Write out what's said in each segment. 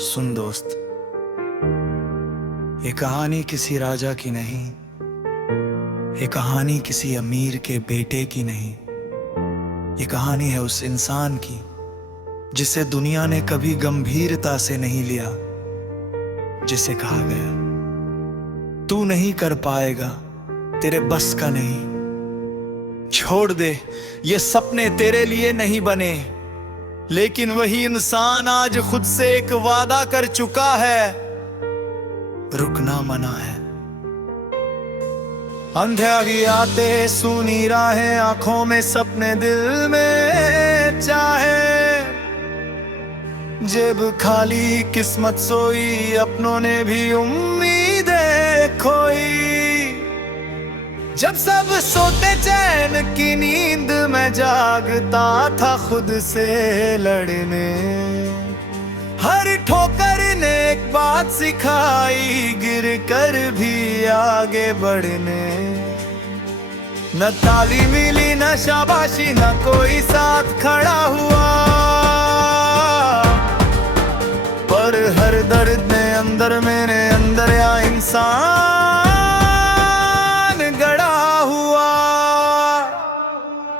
सुन दोस्त, ये कहानी किसी राजा की नहीं, ये कहानी किसी अमीर के बेटे की नहीं। ये कहानी है उस इंसान की जिसे दुनिया ने कभी गंभीरता से नहीं लिया, जिसे कहा गया तू नहीं कर पाएगा, तेरे बस का नहीं, छोड़ दे ये सपने तेरे लिए नहीं बने। लेकिन वही इंसान आज खुद से एक वादा कर चुका है, रुकना मना है। अंधेरी आते सुनी राहें, आंखों में सपने दिल में चाहे, जेब खाली किस्मत सोई, अपनों ने भी उम्मीदें खोई। जब सब सोते चैन की नींद में जागता था खुद से लड़ने, हर ठोकर ने एक बात सिखाई, गिर कर भी आगे बढ़ने। न ताली मिली न शाबाशी, न कोई साथ खड़ा हुआ, पर हर दर्द ने अंदर मेरे अंदर या इंसान गड़ा हुआ।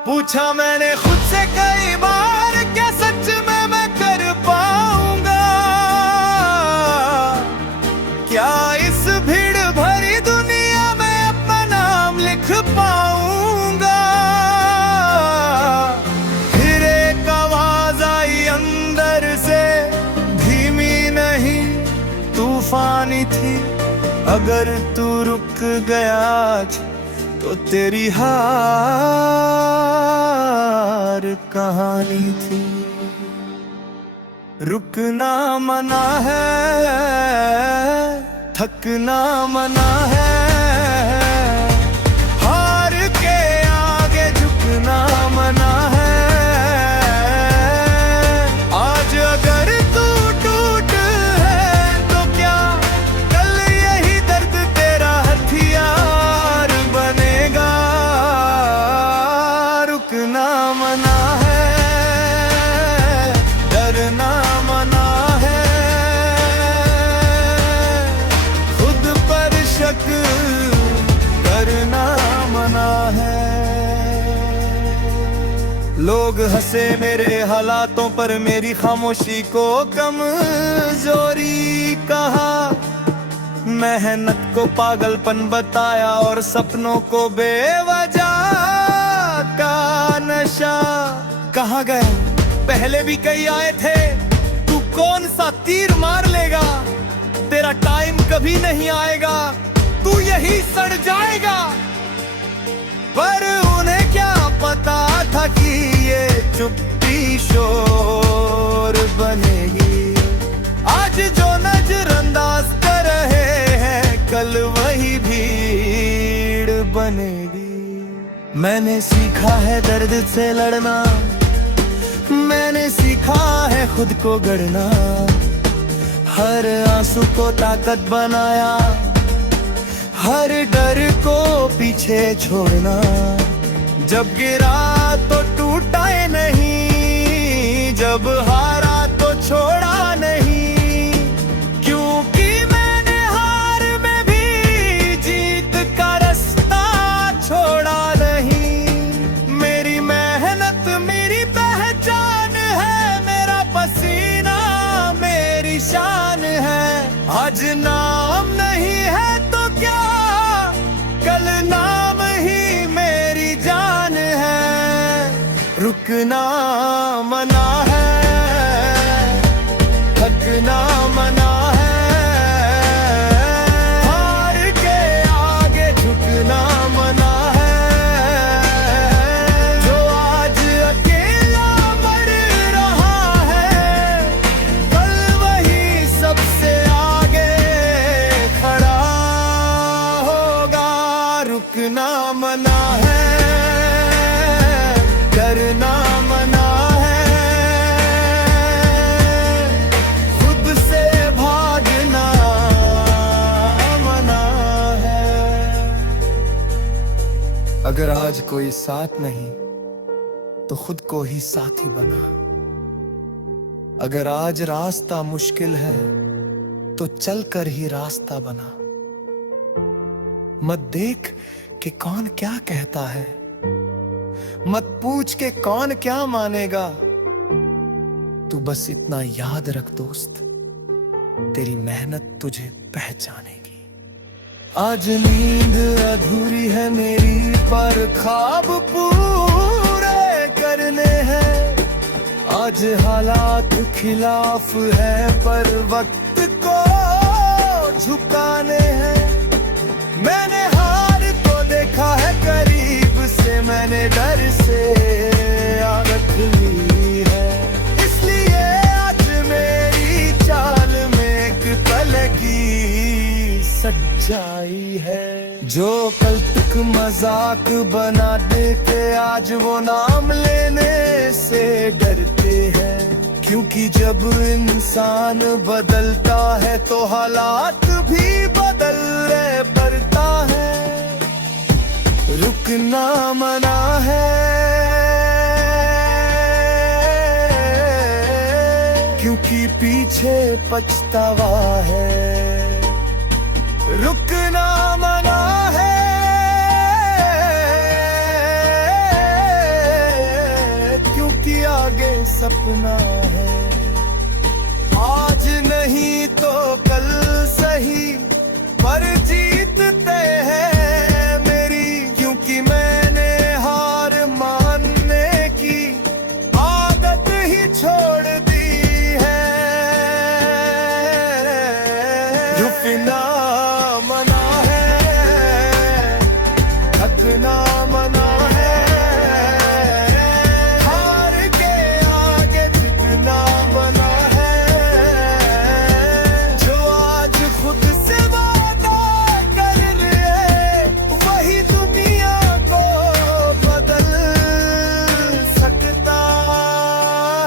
पूछा मैंने खुद से कई बार, क्या सच में मैं कर पाऊंगा? क्या इस भीड़ भरी दुनिया में अपना नाम लिख पाऊंगा? फिर एक आवाज आई अंदर से, धीमी नहीं तूफानी थी, अगर तू रुक गया आज तो तेरी हार कहानी थी। रुकना मना है, थकना मना है, हार के आगे झुकना मना है। आज अगर तू टूट है तो क्या कल यही दर्द तेरा हथियार बनेगा? रुकना मना है, डरना मना है, खुद पर शक करना मना है। लोग हंसे मेरे हालातों पर, मेरी खामोशी को कमजोरी कहा, मेहनत को पागलपन बताया और सपनों को बेवजह का नशा। कहाँ गए पहले भी कई आए थे, तू कौन सा तीर मार लेगा? तेरा टाइम कभी नहीं आएगा, तू यही सड़ जाएगा। पर उन्हें क्या पता था कि ये चुप्पी शोर बनेगी। आज जो नजरअंदाज कर रहे हैं, कल वही भीड़ बनेगी। मैंने सीखा है दर्द से लड़ना, मैंने सीखा है खुद को गढ़ना, हर आंसू को ताकत बनाया, हर डर को पीछे छोड़ना। जब गिरा तो टूटा नहीं, जब हारा तो छोड़ा नहीं, क्योंकि मैंने हार में भी जीत का रास्ता छोड़ा नहीं। मेरी मेहनत मेरी पहचान है, मेरा पसीना मेरी शान है। आज नाम नहीं है तो क्या, कल नाम ही मेरी जान है। रुकना मना है, थकना मना है, हार के आगे झुकना मना है। जो आज अकेला मर रहा है, कल वही सबसे आगे खड़ा होगा। रुकना मना है, करना मना है, खुद से भागना मना है। अगर आज कोई साथ नहीं तो खुद को ही साथी बना। अगर आज रास्ता मुश्किल है तो चलकर ही रास्ता बना। मत देख कि कौन क्या कहता है, मत पूछ के कौन क्या मानेगा। तू बस इतना याद रख दोस्त, तेरी मेहनत तुझे पहचानेगी। आज नींद अधूरी है मेरी, पर ख्वाब पूरे करने हैं। आज हालात खिलाफ है, पर वक्त को झुकाने हैं। मैंने हार को देखा है करीब से, मैंने डर से आदत ली है। इसलिए आज मेरी चाल में एक पल की सच्चाई है। जो कल तक मजाक बना देते, आज वो नाम लेने से डरते हैं। क्योंकि जब इंसान बदलता है तो हालात भी बदलने पड़ता है। रुकना मना है, क्योंकि पीछे पछतावा है। रुकना मना है, क्योंकि आगे सपना है। आज नहीं तो कल सही, पर जीतते हैं मेरी। क्योंकि मैंने हार मानने की आदत ही छोड़ दी है। रुकना मना है, थकना मना है। हार के आगे जितना मना है। जो आज खुद से वादा कर रहे, वही दुनिया को बदल सकता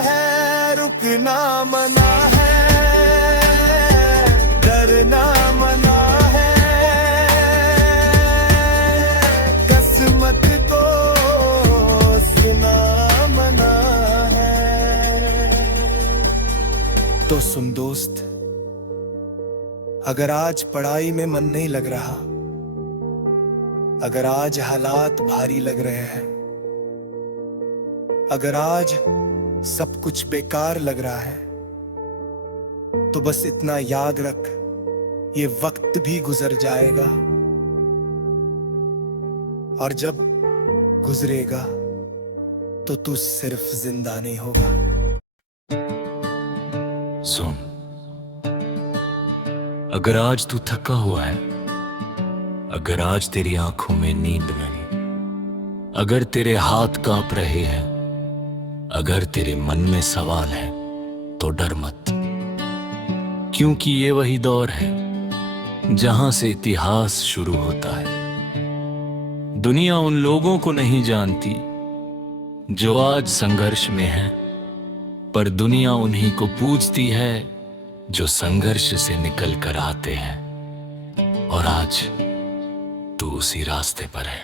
है। रुकना मना है, डरना मना है। किस्मत को सुना मना है। तो सुन दोस्त, अगर आज पढ़ाई में मन नहीं लग रहा, अगर आज हालात भारी लग रहे हैं, अगर आज सब कुछ बेकार लग रहा है, तो बस इतना याद रख, ये वक्त भी गुजर जाएगा। और जब गुजरेगा तो तू सिर्फ जिंदा नहीं होगा। सुन, अगर आज तू थका हुआ है, अगर आज तेरी आंखों में नींद नहीं, अगर तेरे हाथ कांप रहे हैं, अगर तेरे मन में सवाल है, तो डर मत। क्योंकि ये वही दौर है जहां से इतिहास शुरू होता है। दुनिया उन लोगों को नहीं जानती जो आज संघर्ष में हैं, पर दुनिया उन्हीं को पूजती है जो संघर्ष से निकल कर आते हैं। और आज तू उसी रास्ते पर है।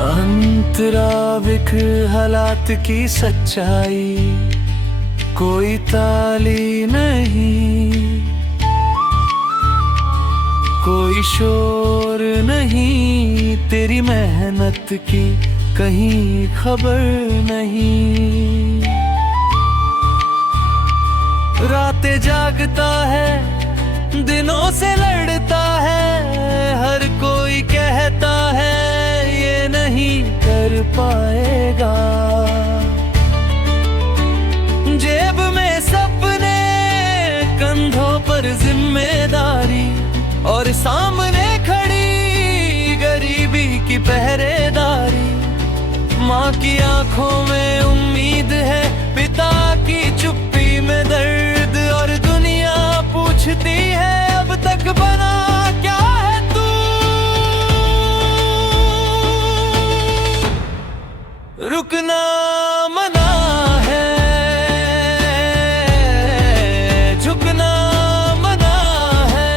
अंतराविक हालात की सच्चाई, कोई ताली नहीं, कोई शोर नहीं, तेरी मेहनत की कहीं खबर नहीं। रातें जागता है, दिनों से लड़ता है, हर कोई कहता है ये नहीं कर पाएगा। जेब में सपने, कंधों पर जिम्मेदारी, और सामने खड़ी गरीबी की पहरेदारी। माँ की आंखों में उम्मीद है, पिता की चुप्पी में दर्द, और दुनिया पूछती है अब तक बना क्या है तू। रुकना मना है, झुकना मना है।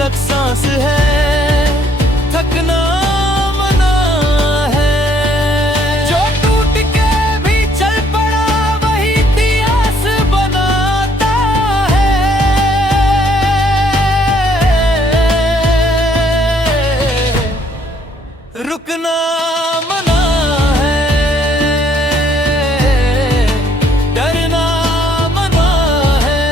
तक सांस है, थकना मना है। जो टूट के भी चल पड़ा वही इतिहास बनाता है। रुकना मना है, डरना मना है,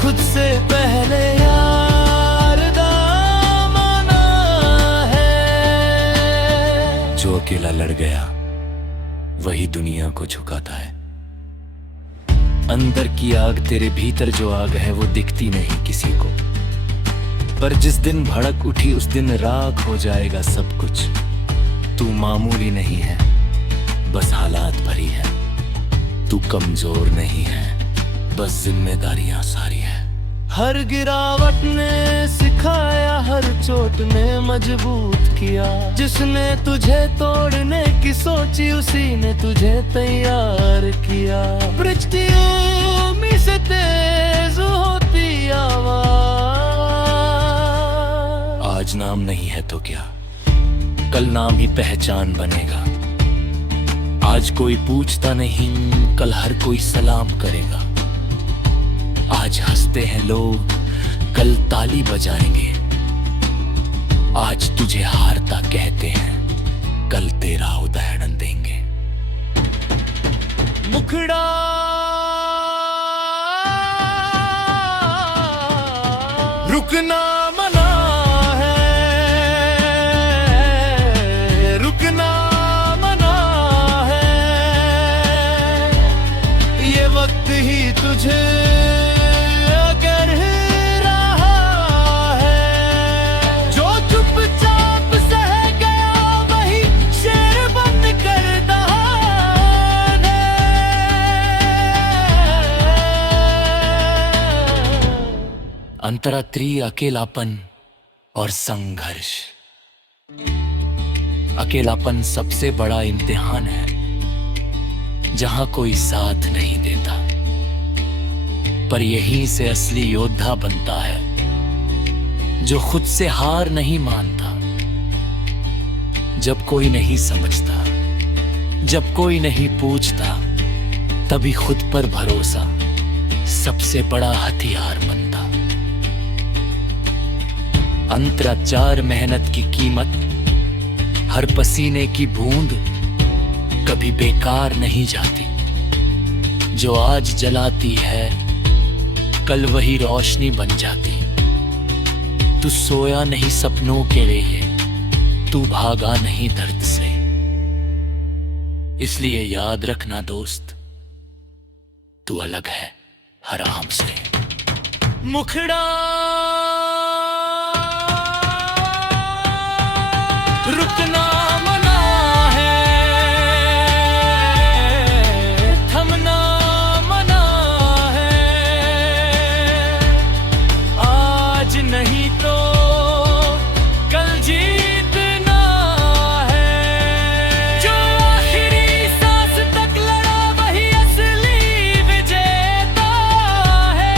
खुद से पहले यार दामना है। जो अकेला लड़ गया वही दुनिया को झुकाता है। अंदर की आग, तेरे भीतर जो आग है वो दिखती नहीं किसी को, पर जिस दिन भड़क उठी उस दिन राख हो जाएगा सब कुछ। तू मामूली नहीं है, बस हालात भरी है। तू कमजोर नहीं है, बस जिम्मेदारियां सारी है। हर गिरावट ने सिखाया, हर चोट ने मजबूत किया। जिसने तुझे तोड़ने की सोची उसी ने तुझे तैयार किया। ब्रिज की उम्मीद से तेज होती आवाज। आज नाम नहीं है तो क्या, कल नाम ही पहचान बनेगा। आज कोई पूछता नहीं, कल हर कोई सलाम करेगा। आज हंसते हैं लोग, कल ताली बजाएंगे। आज तुझे हारता कहते हैं, कल तेरा उदाहरण देंगे। मुखड़ा रुकना मना है, रुकना मना है। ये वक्त ही तुझे अगर रहा है। जो चुपचाप सह गया वही शेर बन कर दहाड़ है। अंतरात्रीय अकेलापन और संघर्ष। अकेलापन सबसे बड़ा इम्तिहान है, जहां कोई साथ नहीं देता, पर यहीं से असली योद्धा बनता है, जो खुद से हार नहीं मानता। जब कोई नहीं समझता, जब कोई नहीं पूछता, तभी खुद पर भरोसा सबसे बड़ा हथियार बनता। अंतराचार मेहनत की कीमत, हर पसीने की बूंद कभी बेकार नहीं जाती। जो आज जलाती है कल वही रोशनी बन जाती। तू सोया नहीं सपनों के लिए, तू भागा नहीं दर्द से। इसलिए याद रखना दोस्त, तू अलग है हर आम से। मुखड़ा रुकना मना है, थमना मना है। आज नहीं तो कल जीतना है। जो आखिरी सांस तक लड़ा वही असली विजेता है।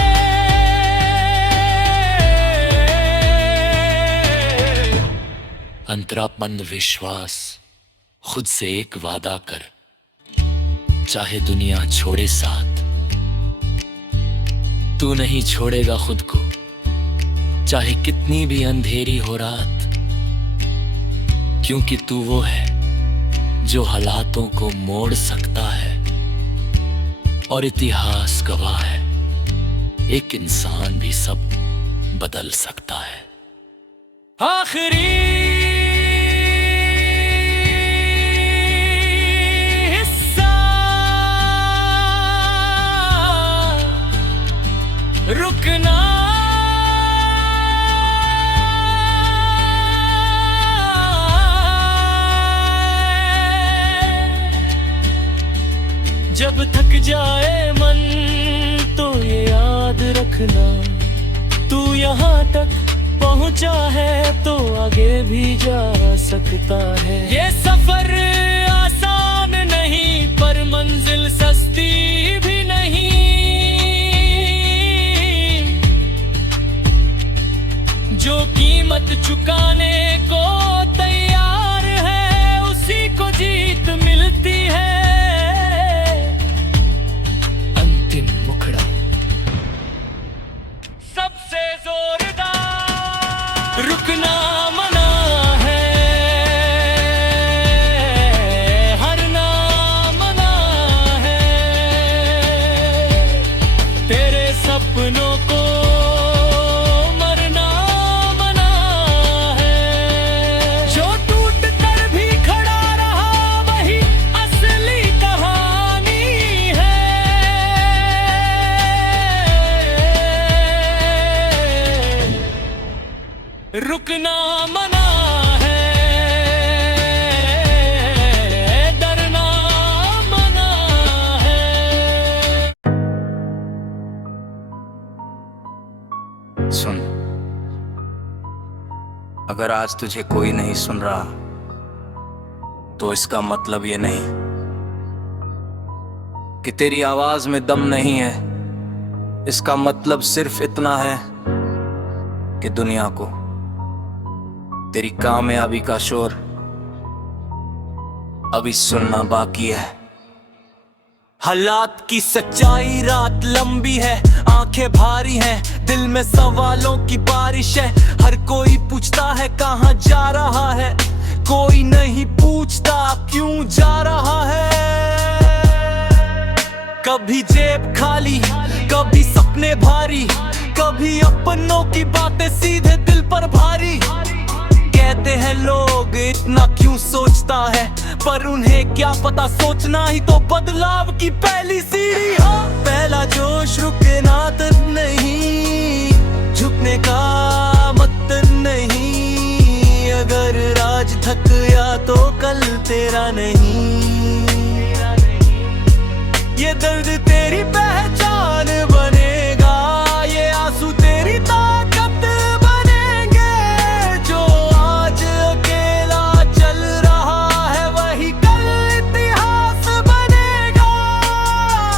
अंतरात्मन विश्वास, खुद से एक वादा कर, चाहे दुनिया छोड़े साथ, तू नहीं छोड़ेगा खुद को, चाहे कितनी भी अंधेरी हो रात। क्योंकि तू वो है जो हालातों को मोड़ सकता है, और इतिहास गवाह है, एक इंसान भी सब बदल सकता है। आखिरी रुकना जब थक जाए मन तो ये याद रखना, तू यहाँ तक पहुँचा है तो आगे भी जा सकता है। ये सफर आसान नहीं पर मंजिल सस्ती भी नहीं। चुकाने को तैयार है उसी को जीत मिलती है। अंतिम मुखड़ा सबसे जोरदार, रुकना मना है, हारना मना है, तेरे सपनों को मरना मना है। जो टूट कर भी खड़ा रहा वही असली कहानी है। रुकना मना है, डरना मना है। सुन, अगर आज तुझे कोई नहीं सुन रहा तो इसका मतलब ये नहीं कि तेरी आवाज में दम नहीं है। इसका मतलब सिर्फ इतना है कि दुनिया को तेरी कामयाबी का शोर अभी सुनना बाकी है। हालात की सच्चाई रात लंबी है, आंखें भारी हैं, दिल में सवालों की बारिश है। हर कोई पूछता है कहाँ जा रहा है, कोई नहीं पूछता क्यों जा रहा है। कभी जेब खाली, कभी सपने भारी, कभी अपनों की बातें सीधे दिल पर भारी। कहते हैं लोग इतना क्यों सोचता है, पर उन्हें क्या पता सोचना ही तो बदलाव की पहली सीढ़ी है। पहला जोश रुकना तक नहीं, झुकने का मतलब नहीं। अगर आज थक गया तो कल तेरा नहीं। ये दर्द तेरी पहचान बनेगा, ये आंसू तेरी ताकत बनेंगे। जो आज अकेला चल रहा है वही कल इतिहास बनेगा।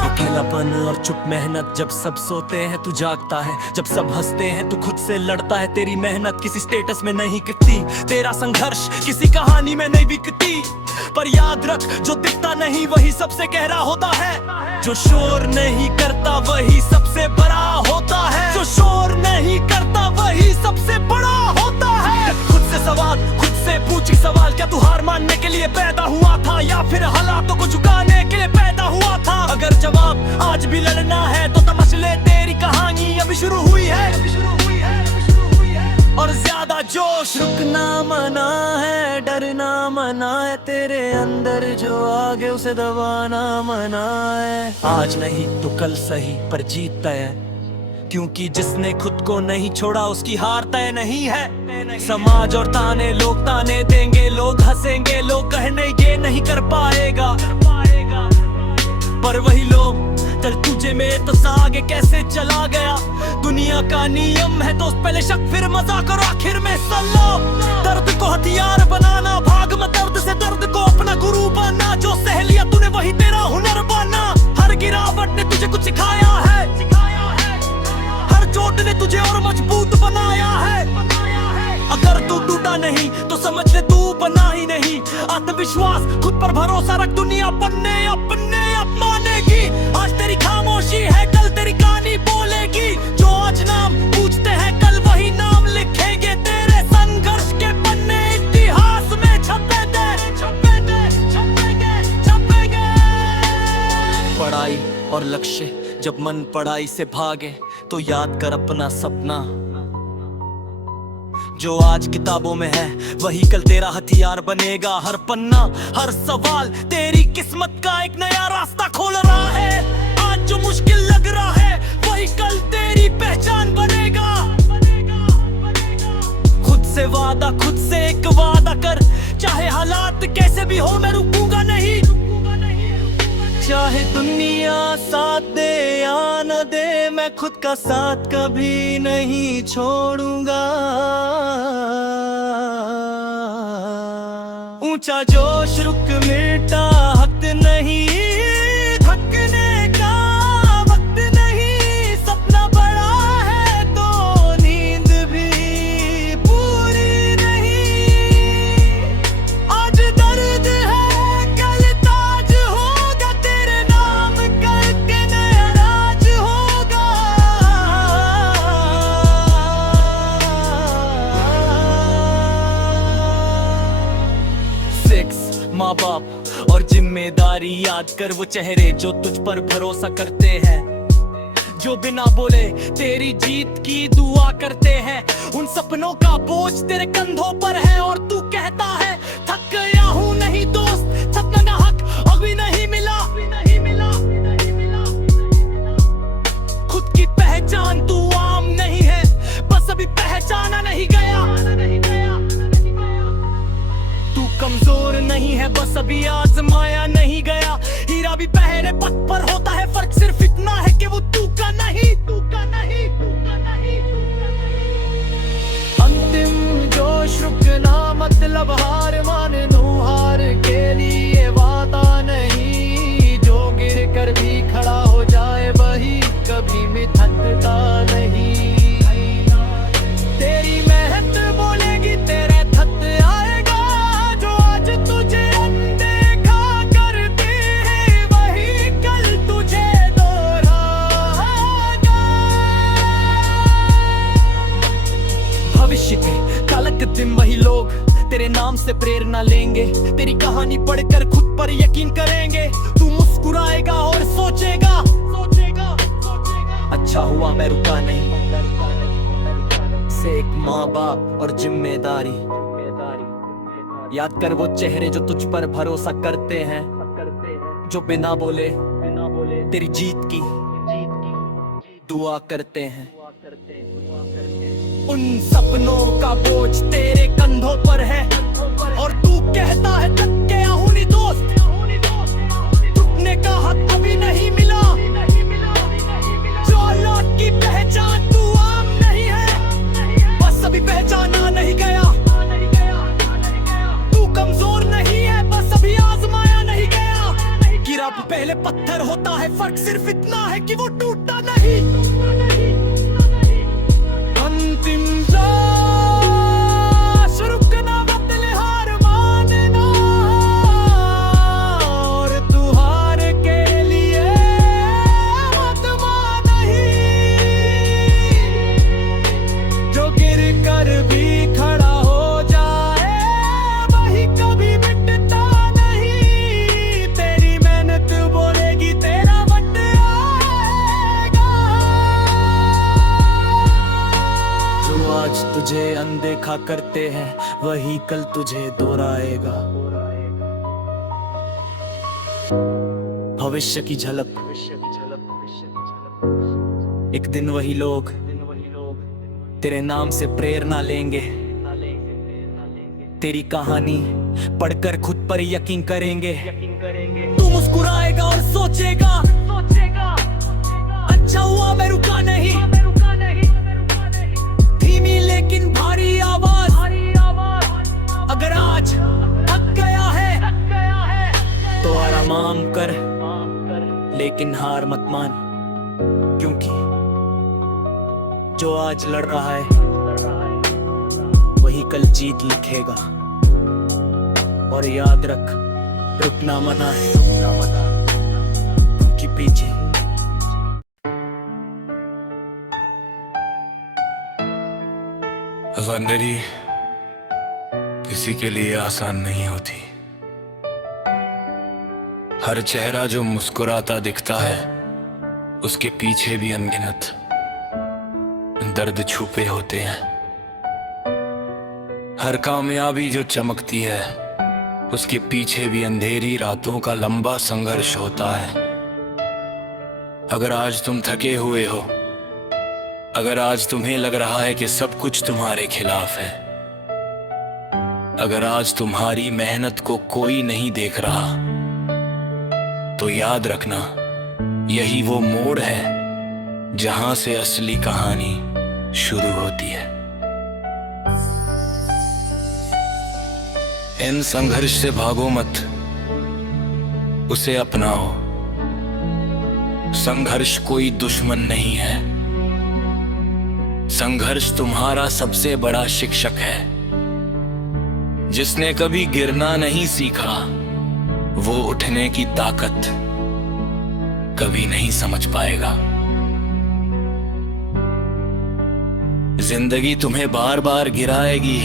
अकेलापन और चुप मेहनत, जब सब सोते हैं तू जागता है, जब सब हंसते हैं तू खुद से लड़ता है। तेरी मेहनत किसी स्टेटस में नहीं टिकती, तेरा संघर्ष किसी कहानी में नहीं बिकती। पर याद रख, जो दिखता नहीं वही सबसे गहरा होता है। जो शोर नहीं करता वही सबसे बड़ा होता है। जो शोर नहीं करता वही सबसे बड़ा होता है। खुद से सवाल, खुद से पूछ सवाल, क्या तू हार मानने के लिए पैदा हुआ था या फिर हालातों को झुकाने के लिए पैदा हुआ था? अगर जवाब आज भी लड़ना है तो समझ ले तेरी कहानी अभी शुरू हुई है। और ज्यादा जोश रुकना मना है, डरना मना है, तेरे अंदर जो आगे उसे दबाना मना है। आज नहीं तो कल सही पर जीत तय है, क्योंकि जिसने खुद को नहीं छोड़ा उसकी हार तय नहीं है। समाज और ताने, लोग ताने देंगे, लोग हंसेंगे, लोग कहने ये नहीं कर पाएगा। पर वही लोग चल तुझे में तो आगे कैसे चला गया। दुनिया का नियम है दोस्त, पहले शक फिर मजाक और आखिर में सलाम। दर्द को हथियार बनाना, भाग मत दर्द से, दर्द को अपना गुरु बना। जो सह लिया तूने वही तेरा हुनर बना। हर गिरावट ने तुझे कुछ सिखाया है, हर चोट ने तुझे और मजबूत बनाया है। अगर तू टूटा नहीं तो समझ ले तू बना ही नहीं। आत्मविश्वास, खुद पर भरोसा रख, दुनिया अपने आप मानेगी। आज तेरी खामोशी है, कल तेरी कहानी बोलेगी। जो आज नाम पूछते हैं कल वही नाम लिखेंगे। तेरे संघर्ष के पन्ने इतिहास में छपेंगे। पढ़ाई और लक्ष्य, जब मन पढ़ाई से भागे तो याद कर अपना सपना। जो आज किताबों में है वही कल तेरा हथियार बनेगा। हर पन्ना, हर सवाल तेरी किस्मत का एक नया रास्ता खोल रहा है। आज जो मुश्किल लग रहा है वही कल तेरी पहचान बनेगा। खुद से वादा, खुद से एक वादा कर, चाहे हालात कैसे भी हो मैं रुकूंगा नहीं। चाहे दुनिया साथ दे या न दे, मैं खुद का साथ कभी नहीं छोड़ूंगा। ऊंचा जोश रुक मिटा हक नहीं, थकने का वक्त नहीं। सपना बड़ा है तो नींद भी पूरी याद कर वो चेहरे जो तुझ पर भरोसा करते हैं, जो बिना बोले तेरी जीत की दुआ करते हैं। उन सपनों का बोझ तेरे कंधों पर है और तू कहता है थक गया हूँ नहीं दोस्त, थकना का हक अभी नहीं मिला। खुद की पहचान तू आम नहीं है, बस अभी पहचाना नहीं गया। तू कमजोर नहीं है, बस अभी आजमाया नहीं गया। हीरा भी पहले पथ पर होता है, फर्क सिर्फ इतना है कि वो तू का नहीं। अंतिम जोश रुकना मतलब हार मान लूं, हार के लिए वादा नहीं। जो गिर कर भी खड़ा हो जाए वही कभी भी थकता नहीं। तेरी मेहनत बोलेगी तेरे थक आएगा, जो आज तुझे अनदेखा करते हैं वही कल तुझे दोहराएगा। भविष्य के कालक दिन वही लोग तेरे नाम से प्रेरणा लेंगे, तेरी कहानी पढ़कर खुद पर यकीन करेंगे। तू मुस्कुराएगा और सोचेगा अच्छा हुआ मैं रुका नहीं। से एक माँ बाप और जिम्मेदारी याद कर वो चेहरे जो तुझ पर भरोसा करते हैं, जो बिना बोले तेरी जीत की दुआ करते हैं। उन सपनों का बोझ तेरे कंधों पर है और तू कहता है थक गया हूँ नहीं दोस्त, रुकने का हक अभी नहीं मिला। जो औलाद की पहचान तू आम नहीं है, बस अभी पहचाना नहीं गया। तू कमजोर नहीं है, बस अभी आजमाया नहीं गया। गिरा भी पहले पत्थर होता है, फर्क सिर्फ इतना है कि वो टूटता नहीं। अंतिम जोश रुकना मतलब हार मानना, और तू हार के लिए आत्मा नहीं। जो गिर कर भी खड़ा हो जाए वही कभी मिटता नहीं। तेरी मेहनत बोलेगी तेरा वक्त आएगा। जो आज तुझे अनदेखा करते हैं वही कल तुझे दोहराएगा। भविष्य की झलक एक दिन वही लोग तेरे नाम से प्रेरणा लेंगे, तेरी कहानी पढ़कर खुद पर यकीन करेंगे। तू मुस्कुराएगा और सोचेगा अच्छा हुआ मैं रुका नहीं। धीमी लेकिन भारी आवाज, अगर आज थक गया है तो आराम कर, लेकिन हार मत मान, क्योंकि जो आज लड़ रहा है वही कल जीत लिखेगा। और याद रख रुकना मना है, क्योंकि पीछे जिंदगी किसी के लिए आसान नहीं होती। हर चेहरा जो मुस्कुराता दिखता है उसके पीछे भी अनगिनत दर्द छुपे होते हैं। हर कामयाबी जो चमकती है उसके पीछे भी अंधेरी रातों का लंबा संघर्ष होता है। अगर आज तुम थके हुए हो, अगर आज तुम्हें लग रहा है कि सब कुछ तुम्हारे खिलाफ है, अगर आज तुम्हारी मेहनत को कोई नहीं देख रहा, तो याद रखना यही वो मोड़ है जहां से असली कहानी शुरू होती है। इन संघर्ष से भागो मत, उसे अपनाओ। संघर्ष कोई दुश्मन नहीं है, संघर्ष तुम्हारा सबसे बड़ा शिक्षक है। जिसने कभी गिरना नहीं सीखा वो उठने की ताकत कभी नहीं समझ पाएगा। जिंदगी तुम्हें बार बार गिराएगी,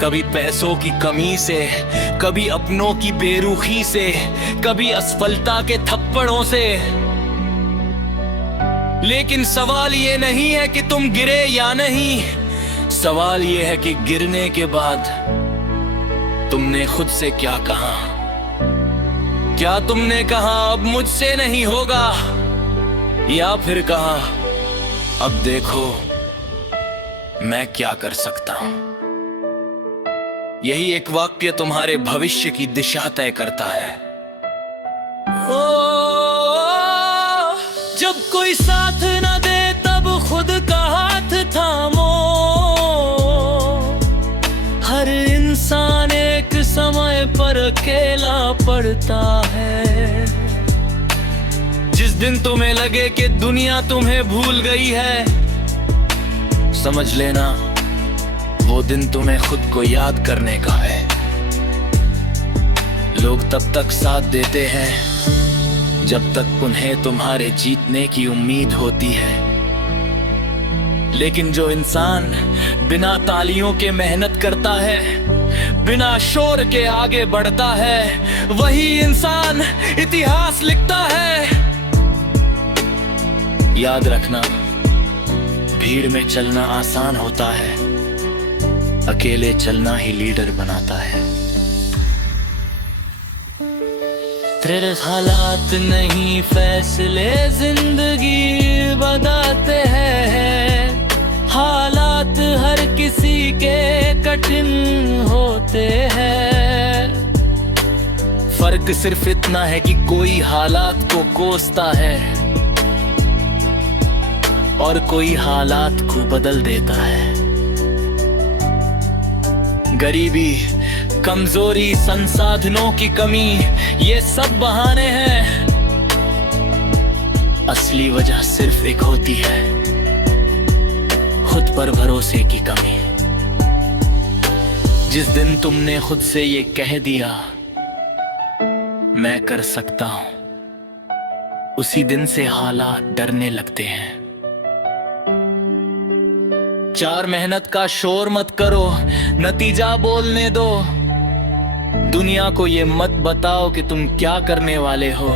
कभी पैसों की कमी से, कभी अपनों की बेरुखी से, कभी असफलता के थप्पड़ों से। लेकिन सवाल ये नहीं है कि तुम गिरे या नहीं, सवाल ये है कि गिरने के बाद तुमने खुद से क्या कहा। क्या तुमने कहा अब मुझसे नहीं होगा, या फिर कहा अब देखो मैं क्या कर सकता हूं। यही एक वाक्य तुम्हारे भविष्य की दिशा तय करता है। ओ, जब कोई साथ न दे तब खुद का हाथ थामो। हर इंसान एक समय पर अकेला पड़ता है। जिस दिन तुम्हें लगे कि दुनिया तुम्हें भूल गई है, समझ लेना वो दिन तुम्हें खुद को याद करने का है। लोग तब तक साथ देते हैं जब तक उन्हें तुम्हारे जीतने की उम्मीद होती है। लेकिन जो इंसान बिना तालियों के मेहनत करता है, बिना शोर के आगे बढ़ता है, वही इंसान इतिहास लिखता है। याद रखना, भीड़ में चलना आसान होता है, अकेले चलना ही लीडर बनाता है। तेरे हालात नहीं फैसले जिंदगी बताते हैं। हालात हर किसी के कठिन होते हैं। फर्क सिर्फ इतना है कि कोई हालात को कोसता है और कोई हालात को बदल देता है। गरीबी, कमजोरी, संसाधनों की कमी, ये सब बहाने हैं। असली वजह सिर्फ एक होती है, खुद पर भरोसे की कमी। जिस दिन तुमने खुद से ये कह दिया मैं कर सकता हूं, उसी दिन से हालात डरने लगते हैं। चार मेहनत का शोर मत करो, नतीजा बोलने दो। दुनिया को ये मत बताओ कि तुम क्या करने वाले हो।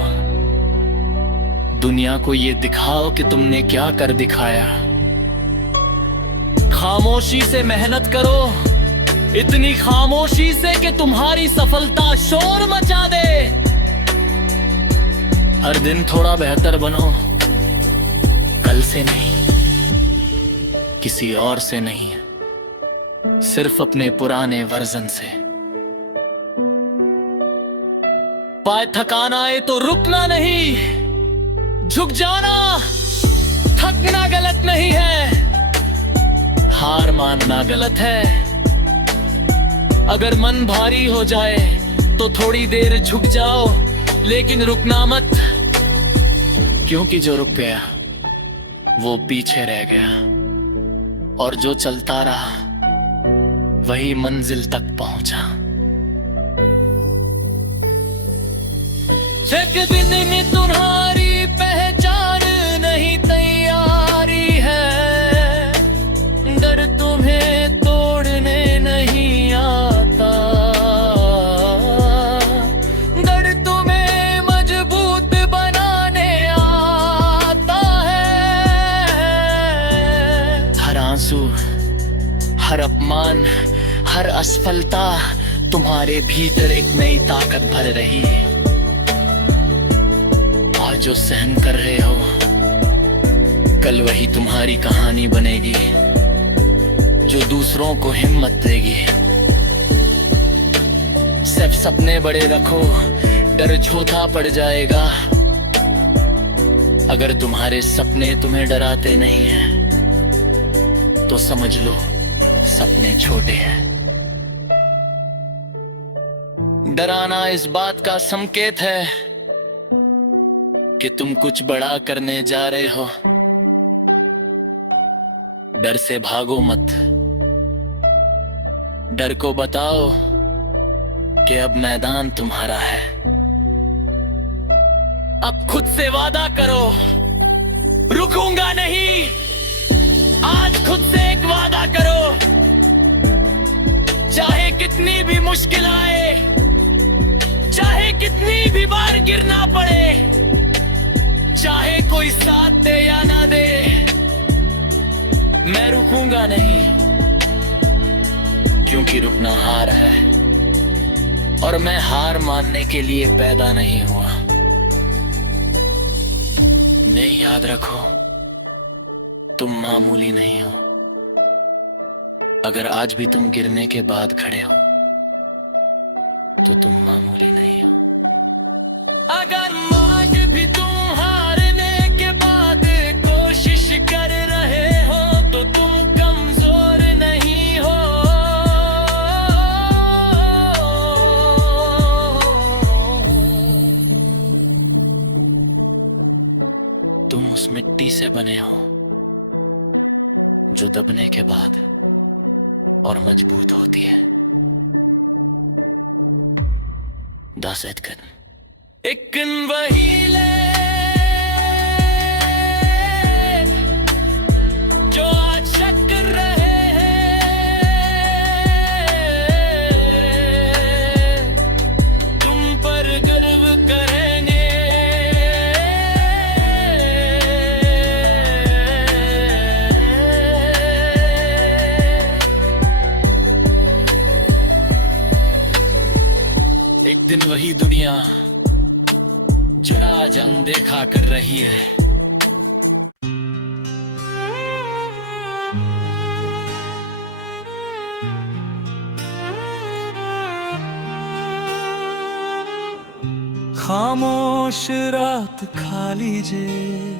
दुनिया को ये दिखाओ कि तुमने क्या कर दिखाया। खामोशी से मेहनत करो, इतनी खामोशी से कि तुम्हारी सफलता शोर मचा दे। हर दिन थोड़ा बेहतर बनो, कल से नहीं, किसी और से नहीं, सिर्फ अपने पुराने वर्जन से। पाए थकान आए तो रुकना नहीं, झुक जाना, थकना गलत नहीं है, हार मानना गलत है। अगर मन भारी हो जाए तो थोड़ी देर झुक जाओ, लेकिन रुकना मत, क्योंकि जो रुक गया वो पीछे रह गया, और जो चलता रहा वही मंजिल तक पहुंचा। एक दिन में तुम्हारी पहचान नहीं तैयारी है। डर तुम्हें तोड़ने नहीं आता, डर तुम्हें मजबूत बनाने आता है। हर आंसू, हर अपमान, हर असफलता तुम्हारे भीतर एक नई ताकत भर रही है। आज जो सहन कर रहे हो, कल वही तुम्हारी कहानी बनेगी, जो दूसरों को हिम्मत देगी। सिर्फ सपने बड़े रखो, डर छोटा पड़ जाएगा। अगर तुम्हारे सपने तुम्हें डराते नहीं हैं, तो समझ लो सपने छोटे हैं। डराना इस बात का संकेत है कि तुम कुछ बड़ा करने जा रहे हो। डर से भागो मत, डर को बताओ कि अब मैदान तुम्हारा है। अब खुद से वादा करो, रुकूंगा नहीं। आज खुद से एक वादा करो, चाहे कितनी भी मुश्किल आए, चाहे कितनी भी बार गिरना पड़े, चाहे कोई साथ दे या ना दे, मैं रुकूंगा नहीं, क्योंकि रुकना हार है और मैं हार मानने के लिए पैदा नहीं हुआ। नहीं, याद रखो, तुम मामूली नहीं हो। अगर आज भी तुम गिरने के बाद खड़े हो तो तुम मामूली नहीं हो। अगर आज भी तुम हारने के बाद कोशिश कर रहे हो तो तुम कमजोर नहीं हो। तुम उस मिट्टी से बने हो जो दबने के बाद और मजबूत होती है। Das Edgen. Ik kan wahile जो आज शक कर रहे हैं, तुम पर गर्व करेंगे। एक दिन वही दुनिया जो आज अनदेखा कर रही है, खामोश रात खा लीजिए,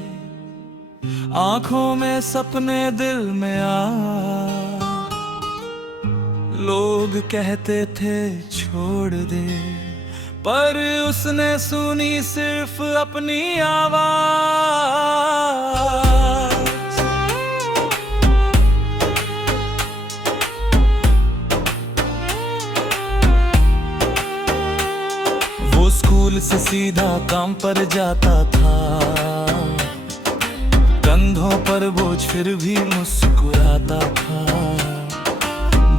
आंखों में सपने दिल में लोग कहते थे छोड़ दे, पर उसने सुनी सिर्फ अपनी आवाज। वो स्कूल से सीधा काम पर जाता था, कंधों पर बोझ फिर भी मुस्कुराता था।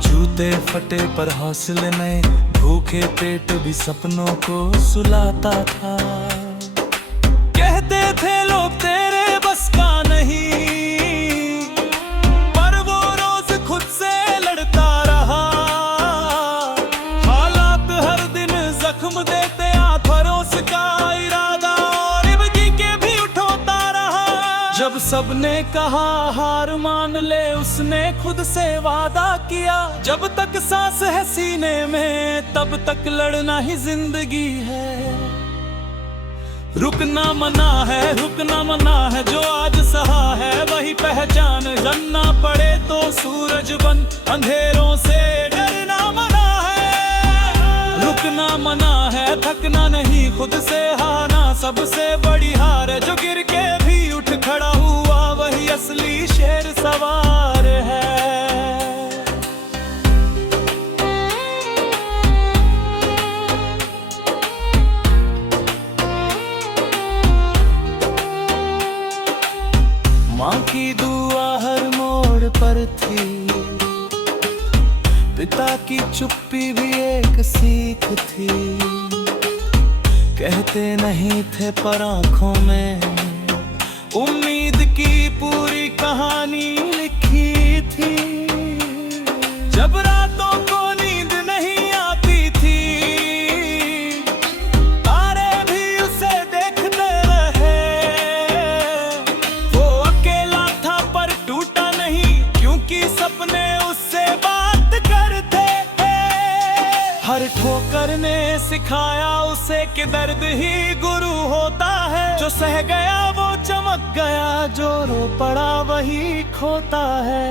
जूते फटे पर हौसले नए, भूखे पेट भी सपनों को सुलाता था। कहते थे लोग तेरे बस का नहीं, पर वो रोज खुद से लड़ता रहा। हालात हर दिन जख्म देते, आत्मरोस का इरादा और इब्गी के भी उठोता रहा। जब सबने कहा हार मान ले, उसने खुद से वादा किया, जब तक सांस है सीने में तब तक लड़ना ही जिंदगी है। रुकना मना है, रुकना मना है, जो आज सहा है वही पहचान। बनना पड़े तो सूरज बन, अंधेरों से डरना मना है। रुकना मना है, थकना नहीं, खुद से हारना सबसे बड़ी हार है। जो गिर के भी उठ खड़ा हुआ वही असली शेर सवार है। माँ की दुआ हर मोड़ पर थी, पिता की चुप्पी भी एक सीख थी। कहते नहीं थे पर आंखों में उम्मीद की पूरी कहानी लिखी थी। जब रातों को नींद नहीं आती थी, तारे भी उसे देखते रहे। वो अकेला था पर टूटा नहीं, क्योंकि सपने उससे बात करते हैं। हर ठोकर ने सिखाया उसे कि दर्द ही गुरु होता है। जो सह गया वो चमक गया, जो रो पड़ा वही खोता है।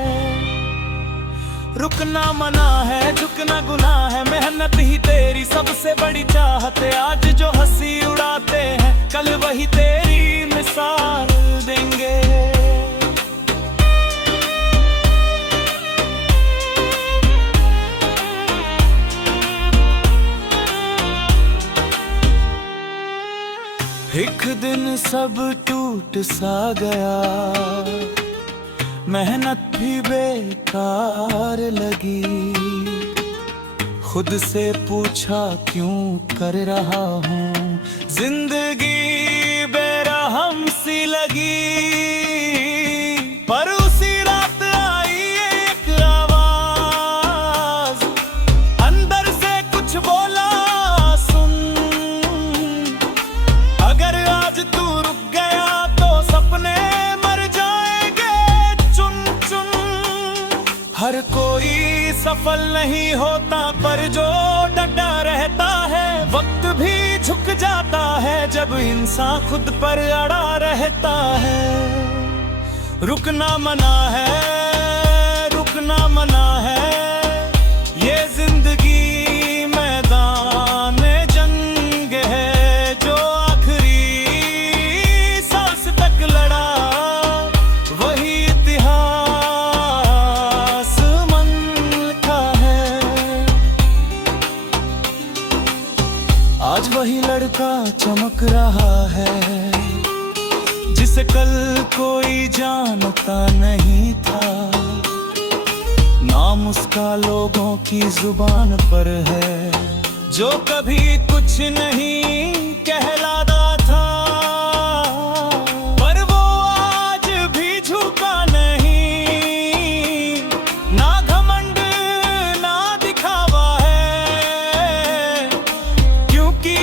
रुकना मना है, झुकना गुनाह है, मेहनत ही तेरी सबसे बड़ी चाहत है। आज जो हंसी उड़ाते हैं कल वही तेरी मिसाल देंगे। एक दिन सब टूट सा गया, मेहनत भी बेकार लगी। खुद से पूछा क्यों कर रहा हूँ जिंदगी बेरहम सी लगी। पर उसी रात आई एक आवाज, अंदर से कुछ बोला सुन, अगर आज तू रुक गया तो सपने मर जाएंगे चुन चुन। हर कोई सफल नहीं होता पर जो डटा रहता है, वक्त भी झुक जाता है जब इंसान खुद पर अड़ा रहता है। रुकना मना है, रुकना मना है, ये जिंदगी मैदान जंग है। जो आखिरी सांस तक लड़ा वही इतिहास आज वही लड़का चमक रहा है जिसे कल कोई जानता नहीं था। नाम उसका लोगों की जुबान पर है, जो कभी कुछ नहीं कहलाता था। पर वो आज भी झुका नहीं, ना घमंड ना दिखावा है, क्योंकि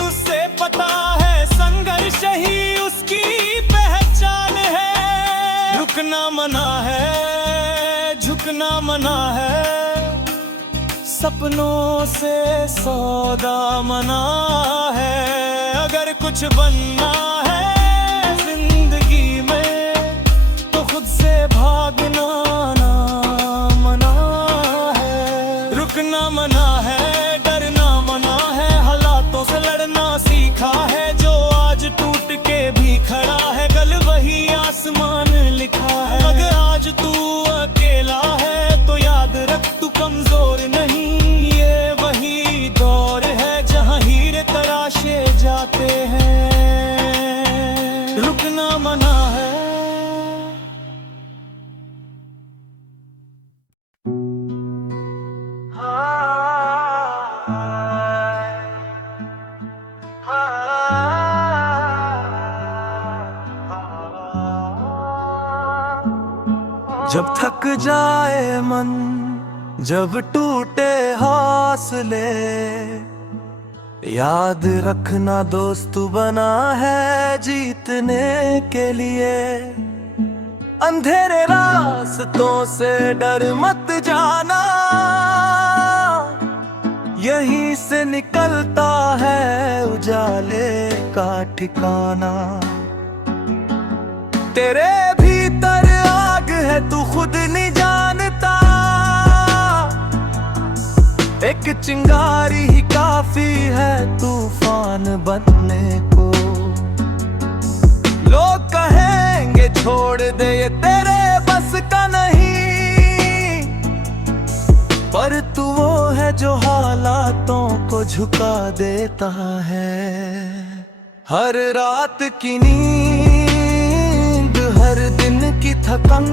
उसे पता है संघर्ष ही उसकी पहचान है। रुकना मना है, झुकना मना है, सपनों से सौदा मना है। अगर कुछ बनना है जिंदगी में तो खुद से भागना ना मना है। रुकना मना है, डरना मना है, हालातों से लड़ना सीखा है। जो आज टूट के भी खड़ा है, कल वही आसमान लिखा है। अगर आज तू अकेला है तो याद रख तू कमजोर नहीं, ये वही दौर है जहां हीरे तराशे जाते हैं। रुकना मना है। जब थक जाए मन, जब टूटे हौसले, याद रखना दोस्त बना है जीतने के लिए। अंधेरे रास्तों से डर मत जाना, यहीं से निकलता है उजाले का ठिकाना। तेरे भीतर आग है तू खुद नहीं जानता, एक चिंगारी ही काफी है तूफान बनने को। लोग कहेंगे छोड़ दे ये तेरे बस का नहीं, पर तू वो है जो हालातों को झुका देता है। हर रात की नींद, हर दिन की थकन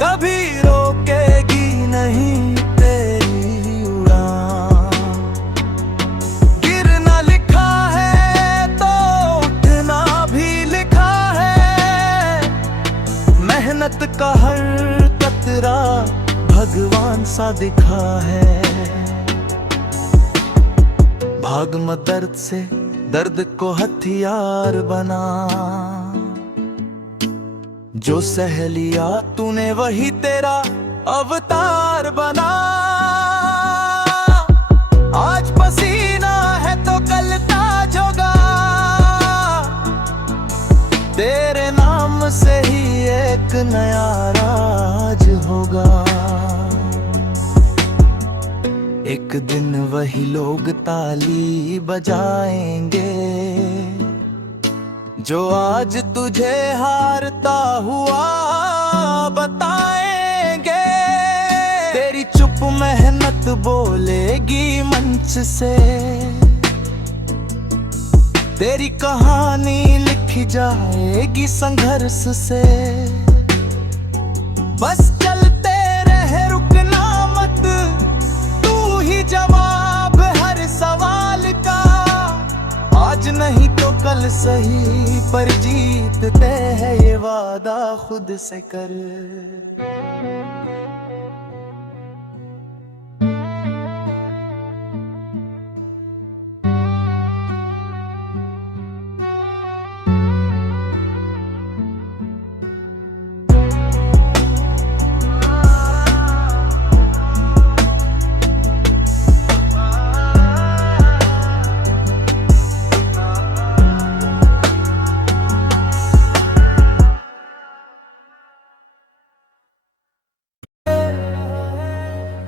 कभी रोकेगी नहीं तेरी उड़ान। गिरना लिखा है तो उठना भी लिखा है, मेहनत का हर कतरा भगवान सा दिखा है। भाग मत दर्द से, दर्द को हथियार बना, जो सह लिया तूने वही तेरा अवतार बना। आज पसीना है तो कल ताज होगा, तेरे नाम से ही एक नया राज होगा। एक दिन वही लोग ताली बजाएंगे जो आज तुझे हारता हुआ बताएंगे। तेरी चुप मेहनत बोलेगी मंच से, तेरी कहानी लिखी जाएगी संघर्ष से। बस चलते रहे, रुकना मत, आज नहीं तो कल सही, पर जीतते हैं ये वादा खुद से कर।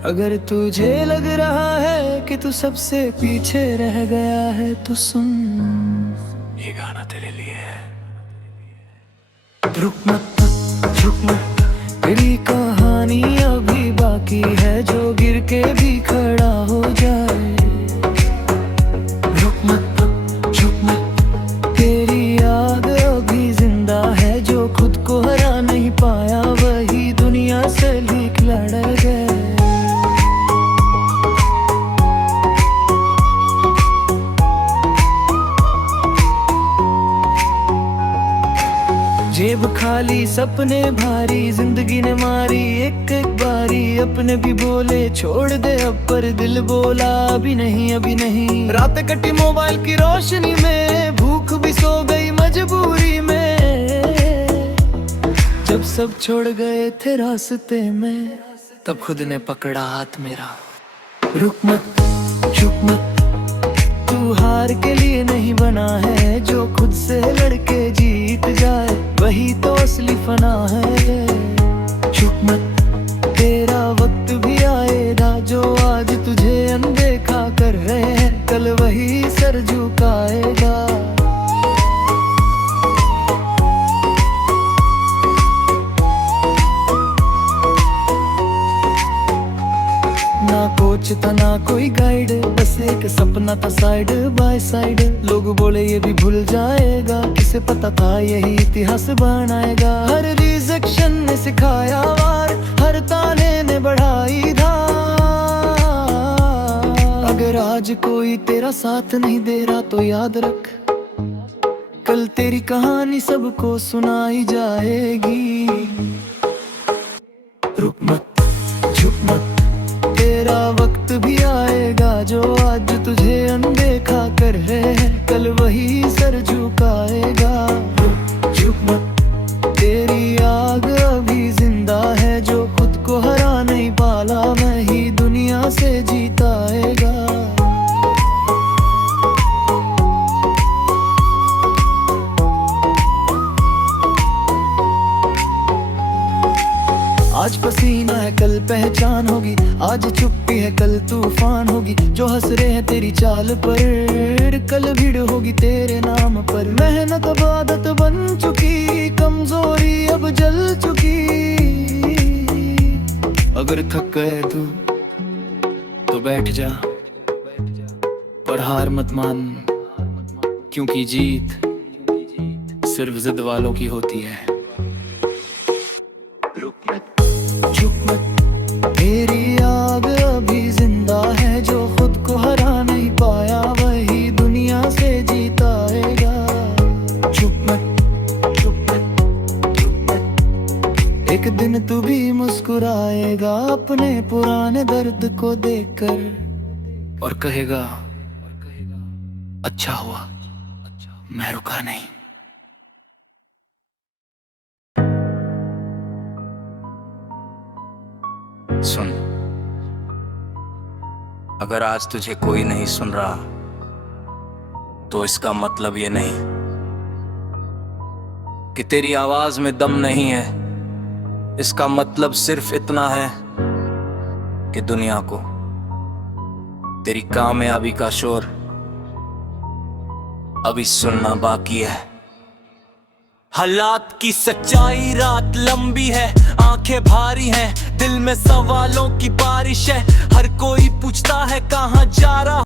अगर तुझे लग रहा है कि तू सबसे पीछे रह गया है तो सुन, ये गाना तेरे लिए है। रुक मत, रुक मत, तेरी कहानी अभी बाकी है, जो गिर के भी खड़ा हो जाए। रुक मत, रुक मत, तेरी याद अभी जिंदा है, जो खुद को हरा नहीं पाया वही दुनिया से लीक लड़ गए। जेब खाली सपने भारी, जिंदगी ने मारी एक एक बारी, अपने भी बोले छोड़ दे अब, पर दिल बोला अभी नहीं अभी नहीं। रात कटी मोबाइल की रोशनी में, भूख भी सो गई मजबूरी में, जब सब छोड़ गए थे रास्ते में, तब खुद ने पकड़ा हाथ मेरा। रुक मत, चुप मत, तू हार के लिए नहीं बना है, जो खुद से लड़के जीत जाए वही तो असली फना है। चुप मत, तेरा वक्त भी आएगा, जो आज तुझे अनदेखा कर रहे हैं कल वही सर झुकाएगा। ना कोच था ना कोई गाइड, बस एक सपना था साइड बाय साइड। लोग बोले ये भी भूल जाएगा, किसे पता था यही इतिहास बनाएगा। हर रिजेक्शन ने सिखाया वार, हर ताने ने बढ़ाई धार। अगर आज कोई तेरा साथ नहीं दे रहा तो याद रख, कल तेरी कहानी सबको सुनाई जाएगी। रुक मत, झुक मत, तेरा वक्त भी आएगा, जो आज तुझे अनदेखा कर रहे हैं कल वही सर झुकाएगा। झुक मत, तेरी आग अभी जिंदा है, जो खुद को हरा नहीं पाला वही दुनिया से जीताएगा। आज पसीना है कल पहचान होगी, आज चुप्पी है कल तूफान होगी। जो हंस रहे हैं तेरी चाल पर, कल भीड़ होगी तेरे नाम पर। मेहनत अब आदत बन चुकी, कमजोरी अब जल चुकी। अगर थक गए तू तो बैठ जा, पर हार मत मान, क्योंकि जीत सिर्फ जिद वालों की होती है। चुप मत, तेरी आग अभी जिंदा है, जो खुद को हरा नहीं पाया वही दुनिया से जीताएगा। चुप मत, चुप मत, चुप मत, एक दिन तू भी मुस्कुराएगा अपने पुराने दर्द को देखकर, और कहेगा अच्छा हुआ मैं रुका नहीं। सुन, अगर आज तुझे कोई नहीं सुन रहा तो इसका मतलब ये नहीं कि तेरी आवाज में दम नहीं है। इसका मतलब सिर्फ इतना है कि दुनिया को तेरी कामयाबी का शोर अभी सुनना बाकी है। हालात की सच्चाई रात लंबी है, आंखें भारी हैं, दिल में सवालों की बारिश है। हर कोई पूछता है कहाँ जा रहा